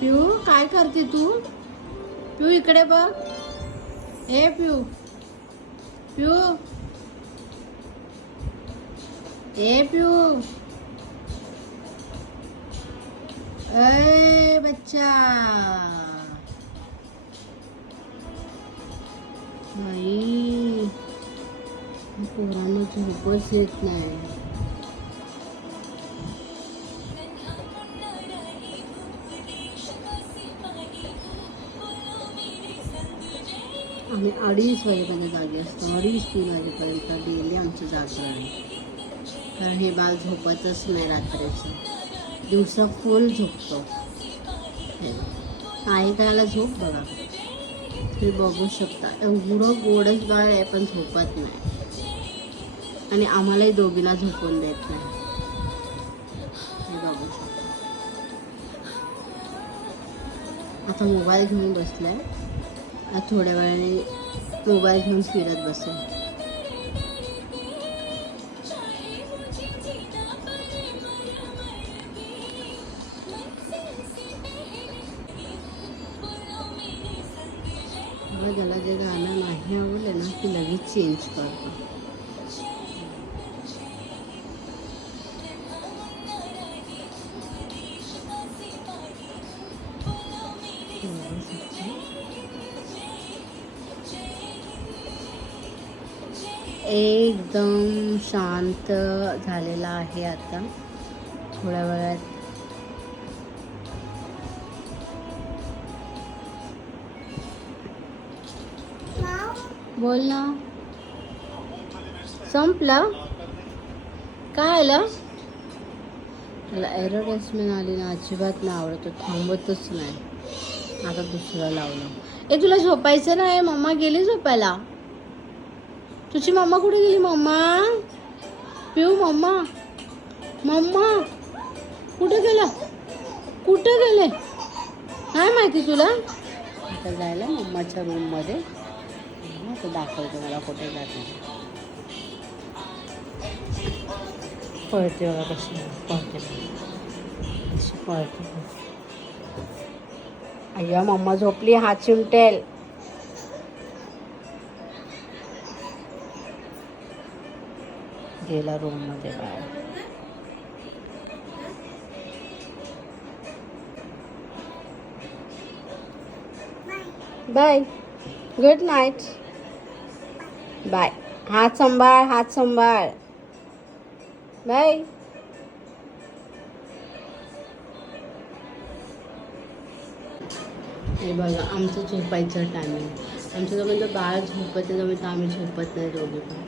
पिऊ काय करते तू? पिऊ इकडे बघ. ए पिऊ. पिऊ. ए पिऊ. ए बच्चा. नाही पोरांना झोपच येत नाही. आम्ही अडीच वाजेपर्यंत जागे असतो. अडीच तीन वाजेपर्यंत डेली आमची जागरण आहे कारण हे बाळ झोपतच नाही रात्रीचं. दिवसा फुल झोपतो. हे. आहे त्याला झोप बघा. तुम्ही बघू शकता. एवढं गोडच बाळ आहे पण झोपत नाही. आणि आम्हालाही दोघीला झोपून देत नाही. हे बघू शकता. आता मोबाईल घेऊन बसलाय. थोड्या वेळाने मोबाईल घेऊन फिरत बसेल मग ज्याला जे गाणं नाही आवडलं ना की लगेच चेंज करतो. एकदम शांत झालेला आहे आता. थोड्या वेळात. बोल ना. संपलं? काय आलं? मला एरोडेसमेन आली ना. अजिबात नाही आवडत. थांबतच नाही. आता दुसरं लावलं. ए तुला झोपायचं नाही? मम्मा गेली झोपायला? तुझी मम्मा कुठे गेली मम्मा पिऊ मम्मा मम्मा कुठे गेला? कुठे गेले? काय माहिती तुला? आता जायला मम्माच्या रूममध्ये आता दाखवतो मला कुठे जाते. पळते बघा कशी पळते. कशी पळते. अय्या मम्मा झोपली हात चिमटेल गेला रूममध्ये बाहेर. बाय गुड नाईट बाय हात सांभाळ हात सांभाळ. बाय हे बघा आमचं झोपायचं टायमिंग आमचं जोपर्यंत बाळ झोपत नाही तोपर्यंत आम्ही झोपत नाही दोघे पण